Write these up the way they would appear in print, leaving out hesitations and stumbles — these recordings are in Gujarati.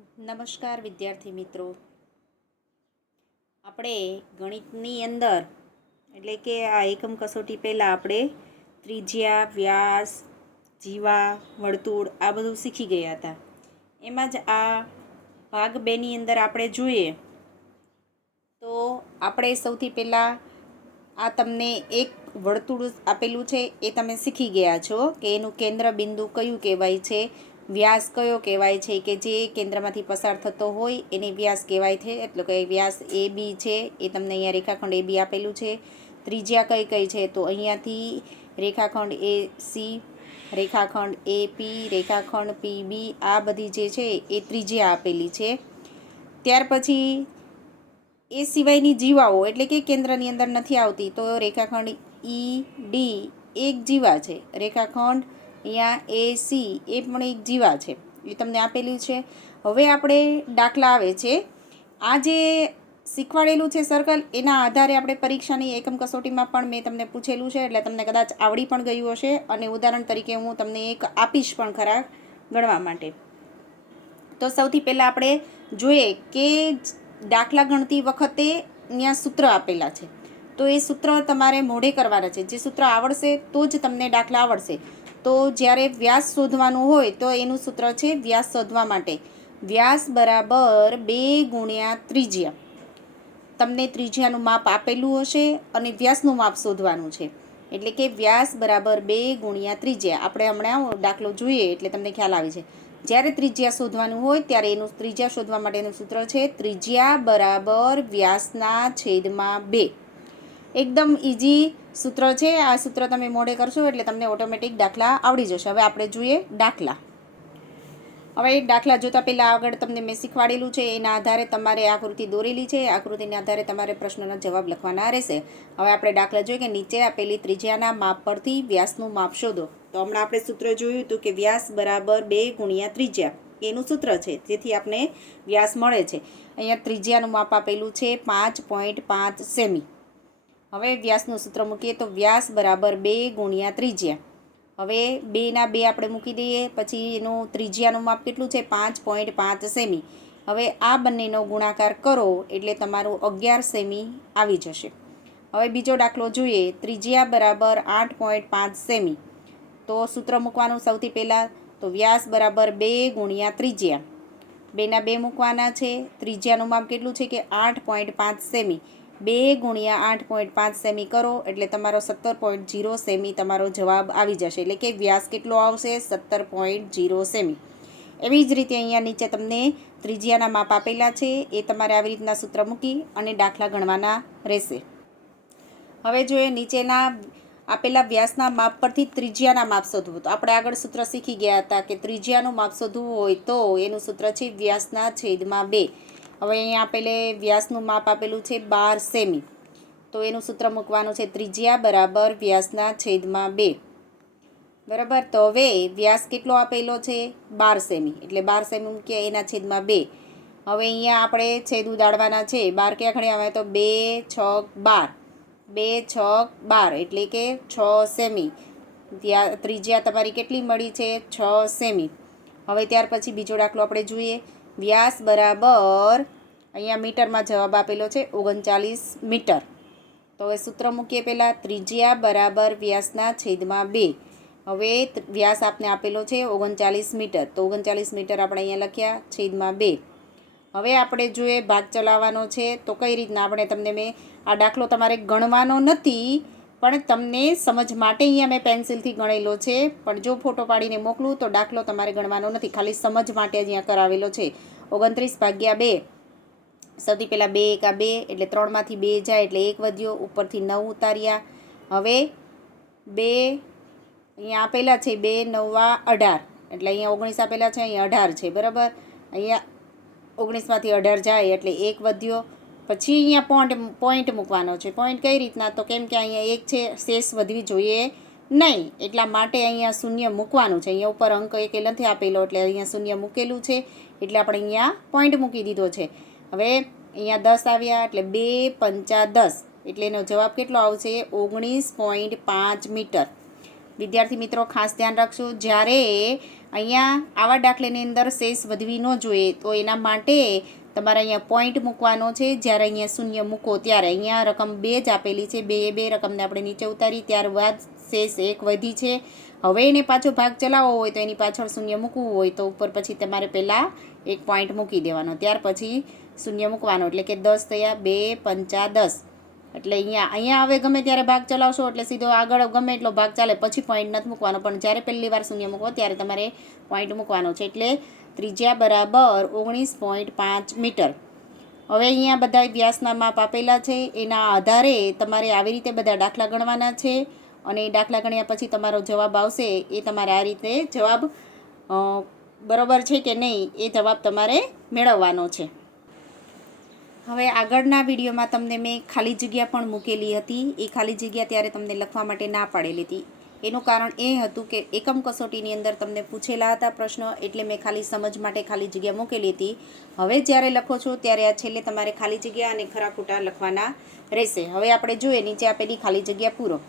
નમસ્કાર વિદ્યાર્થી મિત્રો, આપણે ગણિતની અંદર એટલે કે આ એકમ કસોટી પહેલાં આપણે ત્રિજ્યા, વ્યાસ, જીવા, વર્તુળ આ બધું શીખી ગયા હતા. એમાં જ આ ભાગ 2ની અંદર આપણે જોઈએ તો આપણે સૌથી પહેલાં આ તમને એક વર્તુળ આપેલું છે એ તમે શીખી ગયા છો કે એનું કેન્દ્ર બિંદુ કયું કહેવાય છે, વ્યાસ કયો કહેવાય છે કે જે કેન્દ્રમાંથી પસાર થતો હોય એને વ્યાસ કહેવાય છે. એટલે કે વ્યાસ એ બી છે એ તમને અહીંયા રેખાખંડ એ બી આપેલું છે. ત્રિજ્યા કઈ કઈ છે તો અહીંયાથી રેખાખંડ એ સી, રેખાખંડ એ પી, રેખાખંડ પી બી આ બધી જે છે એ ત્રિજ્યા આપેલી છે. ત્યાર પછી એ સિવાયની જીવાઓ એટલે કે કેન્દ્રની અંદર નથી આવતી તો રેખાખંડ ઈ ડી એક જીવા છે, રેખાખંડ અહીંયા એ સી એ પણ એક જીવા છે, એ તમને આપેલું છે. હવે આપણે દાખલા આવે છે, આ જે શીખવાડેલું છે સર્કલ એના આધારે આપણે પરીક્ષાની એકમ કસોટીમાં પણ મેં તમને પૂછેલું છે એટલે તમને કદાચ આવડી પણ ગયું હશે અને ઉદાહરણ તરીકે હું તમને એક આપીશ પણ ખરા ગણવા માટે. તો સૌથી પહેલાં આપણે જોઈએ કે દાખલા ગણતી વખતે અહીંયા સૂત્ર આપેલા છે તો એ સૂત્ર તમારે મોઢે કરવાના છે. જે સૂત્ર આવડશે તો જ તમને દાખલા આવડશે. તો જ્યારે વ્યાસ શોધવાનું હોય તો એનું સૂત્ર છે વ્યાસ શોધવા માટે વ્યાસ બરાબર 2 ગુણ્યા ત્રિજ્યા. તમને ત્રિજ્યાનું માપ આપેલું હશે અને વ્યાસનું માપ શોધવાનું છે એટલે કે વ્યાસ બરાબર 2 ગુણ્યા ત્રિજ્યા. આપણે હમણાં દાખલો જોઈએ એટલે તમને ખ્યાલ આવી છે. જ્યારે ત્રિજ્યા શોધવાનું હોય ત્યારે એનું ત્રિજ્યા શોધવા માટેનું સૂત્ર છે ત્રિજ્યા બરાબર વ્યાસના છેદમાં 2. એકદમ ઇઝી સૂત્ર છે. આ સૂત્ર તમે મોઢે કરશો એટલે તમને ઓટોમેટિક દાખલા આવડી જશે. હવે આપણે જોઈએ દાખલા. હવે દાખલા જોતાં પહેલાં આગળ તમને મેં શીખવાડેલું છે એના આધારે તમારે આકૃતિ દોરેલી છે, આકૃતિના આધારે તમારે પ્રશ્નના જવાબ લખવાના રહેશે. હવે આપણે દાખલા જોઈએ કે નીચે આપેલી ત્રિજ્યાના માપ પરથી વ્યાસનું માપ શોધો. તો હમણાં આપણે સૂત્ર જોયું હતું કે વ્યાસ બરાબર 2 ગુણ્યા ત્રિજ્યા એનું સૂત્ર છે જેથી આપણે વ્યાસ મળે છે. અહીંયા ત્રિજ્યાનું માપ આપેલું છે 5.5 સેમી. હવે વ્યાસનું સૂત્ર મૂકીએ તો વ્યાસ બરાબર 2 ગુણ્યા ત્રિજ્યા. હવે 2 ના 2 આપણે મૂકી દઈએ પછી એનું ત્રિજ્યાનું માપ કેટલું છે 5.5 સેમી. હવે આ બંનેનો ગુણાકાર કરો એટલે તમારું 11 સેમી આવી જશે. હવે બીજો દાખલો જોઈએ, ત્રિજ્યા બરાબર 8.5 સેમી. તો સૂત્ર મૂકવાનું સૌથી પહેલાં તો વ્યાસ બરાબર 2 ગુણ્યા ત્રિજ્યા. 2 ના 2 મૂકવાના છે, ત્રિજ્યાનું માપ કેટલું છે કે 8.5 સેમી. 2 ગુણ્યા 8.5 સેમી કરો એટલે તમારો 17.0 સેમી તમારો જવાબ આવી જશે. એટલે કે વ્યાસ કેટલો આવશે 17.0 સેમી. એવી જ રીતે અહીંયા નીચે તમને ત્રિજ્યાના માપ આપેલા છે એ તમારે આવી રીતના સૂત્ર મૂકી અને દાખલા ગણવાના રહેશે. હવે જોઈએ નીચેના આપેલા વ્યાસના માપ પરથી ત્રિજ્યાના માપ શોધવું. તો આપણે આગળ સૂત્ર શીખી ગયા હતા કે ત્રિજ્યાનું માપ શોધવું હોય તો એનું સૂત્ર છે વ્યાસના છેદમાં 2. હવે અહીંયા આપેલે વ્યાસનું માપ આપેલું છે 12 સેમી. તો એનું સૂત્ર મૂકવાનું છે ત્રિજ્યા બરાબર વ્યાસના છેદમાં 2. બરાબર. તો હવે વ્યાસ કેટલો આપેલો છે 12 સેમી એટલે 12 સેમી મૂકીએ એના છેદમાં 2. હવે અહીંયા આપણે છેદ ઉડાડવાના છે. 12 ક્યાં ખડે આવે તો 2 6 12. 2 6 12 એટલે કે 6 સેમી. ત્રિજ્યા તમારી કેટલી મળી છે 6 સેમી. હવે ત્યાર પછી બીજો દાખલો આપણે જોઈએ, વ્યાસ બરાબર અહીંયા મીટરમાં જવાબ આપેલો છે 39 મીટર. તો હવે સૂત્ર મૂકીએ પહેલાં ત્રિજ્યા બરાબર વ્યાસના છેદમાં 2. હવે વ્યાસ આપને આપેલો છે 39 મીટર તો 39 મીટર આપણે અહીંયા લખ્યા છેદમાં 2. હવે આપણે જોઈએ ભાગ ચલાવવાનો છે તો કઈ રીતના આપણે તમને મેં આ દાખલો તમારે ગણવાનો નથી પણ તમને સમજ માટે અહીંયા મેં પેન્સિલથી ગણેલો છે. પણ જો ફોટો પાડીને મોકલું તો દાખલો તમારે ગણવાનો નથી, ખાલી સમજ માટે અહીંયા કરાવેલો છે. 29/2. સૌથી પહેલાં 2 એકા 2 એટલે 3માંથી 2 જાય એટલે 1 વધ્યો, ઉપરથી 9 ઉતાર્યા. હવે 2 અહીંયા આપેલા છે 2 9 18 એટલે અહીંયા 19 આપેલા છે, અહીંયા 18 છે. બરાબર. અહીંયા 19માંથી 18 જાય એટલે 1 વધ્યો. પછી અહીંયા પોઈન્ટ મૂકવાનો છે. પોઈન્ટ કઈ રીતના તો કેમ કે અહીંયા 1 છે, શેષ વધવી જોઈએ નહીં એટલા માટે અહીંયા શૂન્ય મૂકવાનું છે. અહીંયા ઉપર અંક એક નથી આપેલો એટલે અહીંયા શૂન્ય મૂકેલું છે એટલે આપણે અહીંયા પોઈન્ટ મૂકી દીધો છે. હવે અહીંયા 10 આવ્યા એટલે 2 5 10 એટલે એનો જવાબ કેટલો આવશે 19.5 મીટર. વિદ્યાર્થી મિત્રો ખાસ ધ્યાન રાખશો, જ્યારે અહીંયા આવા દાખલાની અંદર શેષ વધવી ન જોઈએ તો એના માટે તમારે અહીંયા પોઈન્ટ મૂકવાનો છે. જ્યારે અહીંયા શૂન્ય મૂકો ત્યારે અહીંયા રકમ 2 જ આપેલી છે, 2 રકમને આપણે નીચે ઉતારી, ત્યારબાદ શેષ 1 વધી છે. હવે એને પાછો ભાગ ચલાવવો હોય તો એની પાછળ શૂન્ય મૂકવું હોય તો ઉપર પછી તમારે પહેલાં એક પોઈન્ટ મૂકી દેવાનો, ત્યાર પછી શૂન્ય મૂકવાનો, એટલે કે 10 થયા, 2 5 10. એટલે અહીંયા હવે ગમે ત્યારે ભાગ ચલાવશો એટલે સીધો આગળ ગમે એટલો ભાગ ચાલે પછી પોઈન્ટ નથી મૂકવાનો, પણ જ્યારે પહેલી વાર શૂન્ય મૂકવો ત્યારે તમારે પોઈન્ટ મૂકવાનો છે. એટલે ત્રિજ્યા બરાબર 19.5 મીટર. હવે અહીંયા બધા વ્યાસના માપ આપેલા છે, એના આધારે તમારે આવી રીતે બધા દાખલા ગણવાના છે અને દાખલા ગણ્યા પછી તમારો જવાબ આવશે એ તમારે આ રીતે જવાબ બરાબર છે કે નહીં એ જવાબ તમારે મેળવવાનો છે. હવે આગળના વિડીયોમાં તમને મેં ખાલી જગ્યા પણ મૂકેલી હતી. એ ખાલી જગ્યા ત્યારે તમને લખવા માટે ના પાડેલી હતી. એનું કારણ એ હતું કે એકમ કસોટીની અંદર તમને પૂછેલા હતા પ્રશ્નો, એટલે મેં ખાલી સમજ માટે ખાલી જગ્યા મૂકેલી હતી. હવે જ્યારે લખો છો ત્યારે આ છેલ્લે તમારે ખાલી જગ્યા અને ખરા ખોટા લખવાના રહેશે. હવે આપણે જોઈએ નીચે આપેલી ખાલી જગ્યા પૂરો.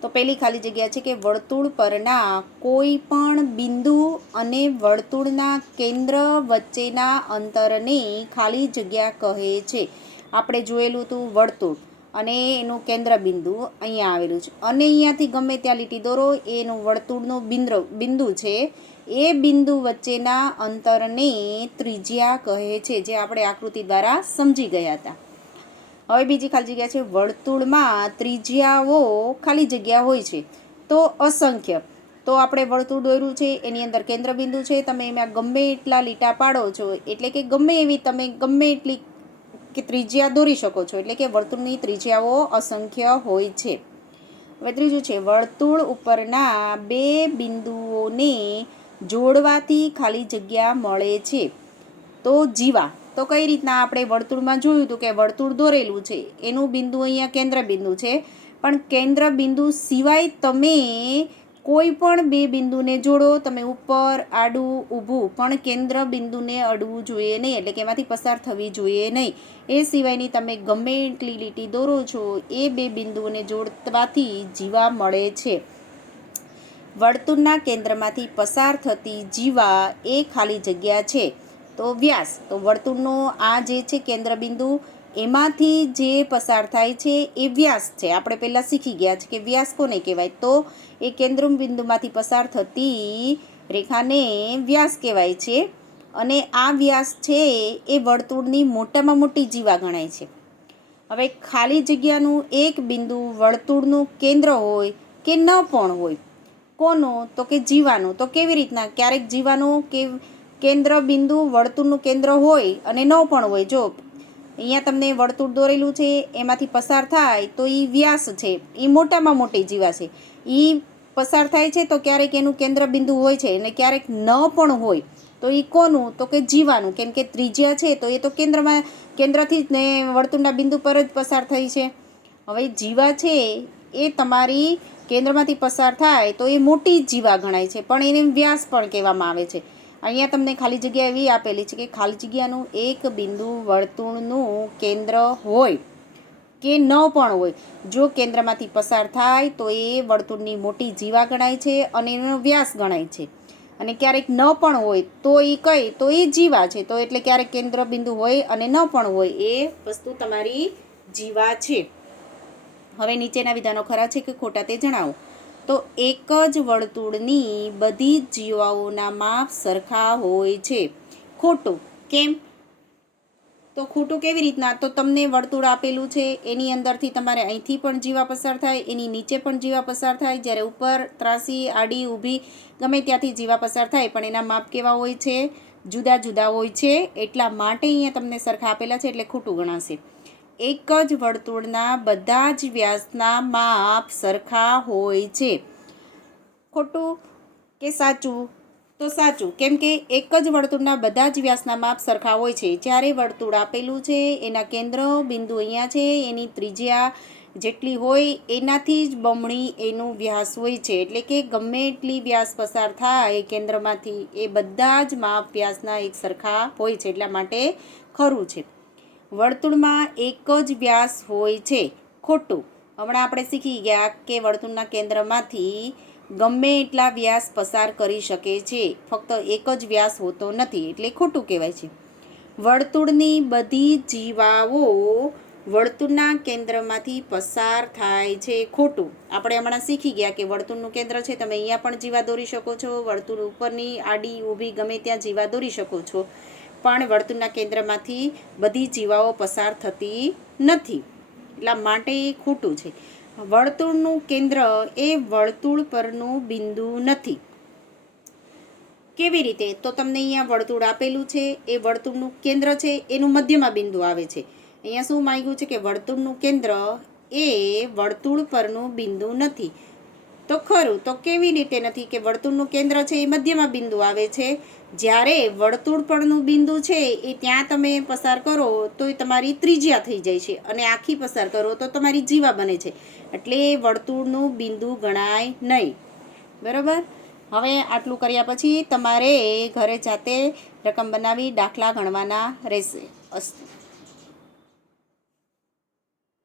તો પહેલી ખાલી જગ્યા છે કે વર્તુળ પરના કોઈ પણ બિંદુ અને વર્તુળના કેન્દ્ર વચ્ચેના અંતરને ખાલી જગ્યા કહે છે. આપણે જોયેલું હતું વર્તુળ અને એનું કેન્દ્ર બિંદુ અહીંયા આવેલું છે, અને અહીંયાથી ગમે ત્યાં લીટી દોરો, એનું વર્તુળનું બિંદુ છે, એ બિંદુ વચ્ચેના અંતરને ત્રિજ્યા કહે છે, જે આપણે આકૃતિ દ્વારા સમજી ગયા હતા. હવે બીજી ખાલી જગ્યા છે વર્તુળમાં ત્રિજ્યાઓ ખાલી જગ્યા હોય છે તો અસંખ્ય. તો આપણે વર્તુળ દોર્યું છે, એની અંદર કેન્દ્ર બિંદુ છે, તમે એમાં ગમે એટલા લીટા પાડો છો, એટલે કે ગમે એવી તમે ગમે એટલી કે ત્રિજ્યા દોરી શકો છો, એટલે કે વર્તુળની ત્રિજ્યાઓ અસંખ્ય હોય છે. હવે ત્રીજું છે વર્તુળ ઉપરના બે બિંદુઓને જોડવાથી ખાલી જગ્યા મળે છે. તો જીવા, તો કઈ રીતના આપણે વર્તુળમાં જોયું હતું કે વર્તુળ દોરેલું છે, એનું બિંદુ અહીંયા કેન્દ્ર બિંદુ છે, પણ કેન્દ્ર બિંદુ સિવાય તમે કોઈ પણ બે બિંદુને જોડો, તમે ઉપર આડું ઊભું, પણ કેન્દ્ર બિંદુને અડવું જોઈએ નહીં, એટલે કે એમાંથી પસાર થવી જોઈએ નહીં. એ સિવાયની તમે ગમે એટલી લીટી દોરો છો, એ બે બિંદુઓને જોડવાથી જીવા મળે છે. વર્તુળના કેન્દ્રમાંથી પસાર થતી જીવા એ ખાલી જગ્યા છે. તો વ્યાસ, તો વર્તુળનો આ જે છે કેન્દ્ર બિંદુ, એમાંથી જે પસાર થાય છે એ વ્યાસ છે. આપણે પહેલાં શીખી ગયા છે કે વ્યાસ કોને કહેવાય, તો એ કેન્દ્ર બિંદુમાંથી પસાર થતી રેખાને વ્યાસ કહેવાય છે. અને આ વ્યાસ છે એ વર્તુળની મોટામાં મોટી જીવા ગણાય છે. હવે ખાલી જગ્યાનું એક બિંદુ વર્તુળનું કેન્દ્ર હોય કે ન પણ હોય, કોનું, તો કે જીવાનું. તો કેવી રીતના, ક્યારેક જીવાનું કે કેન્દ્ર બિંદુ વર્તુળનું કેન્દ્ર હોય અને ન પણ હોય. જો અહીંયા તમને વર્તુળ દોરેલું છે, એમાંથી પસાર થાય તો એ વ્યાસ છે, એ મોટામાં મોટી જીવા છે. એ પસાર થાય છે તો ક્યારેક એનું કેન્દ્ર બિંદુ હોય છે અને ક્યારેક ન પણ હોય, તો એ કોનું, તો કે જીવાનું. કેમ કે ત્રિજ્યા છે તો એ તો કેન્દ્રથી જ ને વર્તુળના બિંદુ પર જ પસાર થઈ છે. હવે જીવા છે એ તમારી કેન્દ્રમાંથી પસાર થાય તો એ મોટી જીવા ગણાય છે, પણ એને વ્યાસ પણ કહેવામાં આવે છે. અહીંયા તમને ખાલી જગ્યા એવી આપેલી છે કે ખાલી જગ્યાનું એક બિંદુ વર્તુળનું કેન્દ્ર હોય કે ન પણ હોય, જો કેન્દ્રમાંથી પસાર થાય તો એ વર્તુળની મોટી જીવા ગણાય છે અને એનો વ્યાસ ગણાય છે. અને ક્યારેક ન પણ હોય તો એ કઈ, તો એ જીવા છે. તો એટલે ક્યારેક કેન્દ્ર બિંદુ હોય અને ન પણ હોય, એ વસ્તુ તમારી જીવા છે. હવે નીચેના વિધાનો ખરા છે કે ખોટા તે જણાવો. તો એક જ વર્તુળની બધી જ જીવાઓના માપ સરખા હોય છે. ખોટું. કેમ? તો ખોટું કેવી રીતના, તો તમને વર્તુળ આપેલું છે, એની અંદરથી તમારે અહીંથી પણ જીવા પસાર થાય, એની નીચે પણ જીવા પસાર થાય, જ્યારે ઉપર ત્રાસી આડી ઊભી ગમે ત્યાંથી જીવા પસાર થાય, પણ એના માપ કેવા હોય છે, જુદા જુદા હોય છે. એટલા માટે અહીંયા તમને સરખા આપેલા છે, એટલે ખોટું ગણાશે. એક જ વર્તુળના બધા જ વ્યાસના માપ સરખા હોય છે. ખોટું કે સાચું? તો સાચું. કેમ કે એક જ વર્તુળના બધા જ વ્યાસના માપ સરખા હોય છે. જ્યારે વર્તુળ આપેલું છે, એના કેન્દ્ર બિંદુ અહીંયા છે, એની ત્રિજ્યા જેટલી હોય એનાથી જ બમણી એનું વ્યાસ હોય છે. એટલે કે ગમે એટલી વ્યાસ પસાર થાય કેન્દ્રમાંથી, એ બધા જ માપ વ્યાસના એક સરખા હોય છે. એટલા માટે ખરું છે. વર્તુળમાં એક જ વ્યાસ હોય છે. ખોટું. હમણાં આપણે શીખી ગયા કે વર્તુળના કેન્દ્રમાંથી ગમે એટલા વ્યાસ પસાર કરી શકે છે, ફક્ત એક જ વ્યાસ હોતો નથી, એટલે ખોટું કહેવાય છે. વર્તુળની બધી જીવાઓ વર્તુળના કેન્દ્રમાંથી પસાર થાય છે, ખોટું. આપણે હમણાં શીખી ગયા કે વર્તુળનું કેન્દ્ર છે, તમે અહીંયા પણ જીવા દોરી શકો છો, વર્તુળ ઉપરની આડી ઊભી ગમે ત્યાં જીવા દોરી શકો છો, પણ વર્તુળના કેન્દ્રમાંથી બધી જીવાઓ પસાર થતી નથી, એટલા માટે એ ખોટું છે. વર્તુળનું કેન્દ્ર એ વર્તુળ પરનું બિંદુ નથી. કેવી રીતે? તો તમને અહીંયા વર્તુળ આપેલું છે, એ વર્તુળનું કેન્દ્ર છે, એનું મધ્યમાં બિંદુ આવે છે. અહીંયા શું માંગ્યું છે કે વર્તુળનું કેન્દ્ર એ વર્તુળ પરનું બિંદુ નથી. તો ખરું, તો કેવી રીતે નથી કે વર્તુળનું કેન્દ્ર છે એ મધ્યમાં બિંદુ આવે છે, જ્યારે વર્તુળ પરનું બિંદુ છે એ ત્યાં તમે પસાર કરો તો એ તમારી ત્રિજ્યા થઈ જાય છે, અને આખી પસાર કરો તો તમારી જીવા બને છે, એટલે વર્તુળનું બિંદુ ગણાય નહીં. બરાબર? હવે આટલું કર્યા પછી તમારે ઘરે જાતે રકમ બનાવી દાખલા ગણવાના રહેશે. અસ્તુ.